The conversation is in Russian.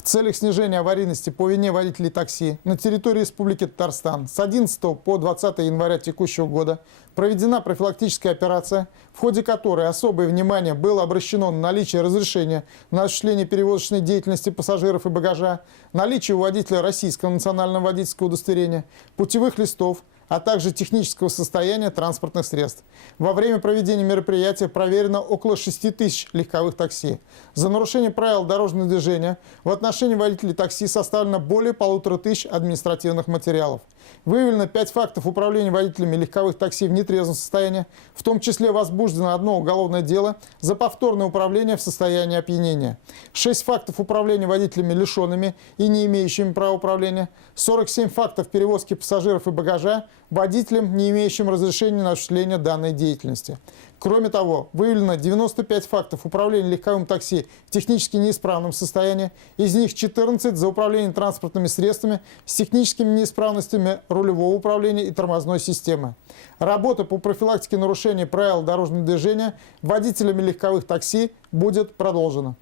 В целях снижения аварийности по вине водителей такси на территории Республики Татарстан с 11 по 20 января текущего года проведена профилактическая операция, в ходе которой особое внимание было обращено на наличие разрешения на осуществление перевозочной деятельности пассажиров и багажа, наличие у водителя российского национального водительского удостоверения, путевых листов, а также технического состояния транспортных средств. Во время проведения мероприятия проверено около 6 тысяч легковых такси. За нарушение правил дорожного движения в отношении водителей такси составлено более 1500 административных материалов. Выявлено 5 фактов управления водителями легковых такси в нетрезвом состоянии, в том числе возбуждено 1 уголовное дело за повторное управление в состоянии опьянения. 6 фактов управления водителями лишенными и не имеющими права управления, 47 фактов перевозки пассажиров и багажа водителям, не имеющим разрешения на осуществление данной деятельности. Кроме того, выявлено 95 фактов управления легковым такси в технически неисправном состоянии, из них 14 за управление транспортными средствами с техническими неисправностями рулевого управления и тормозной системы. Работа по профилактике нарушений правил дорожного движения водителями легковых такси будет продолжена.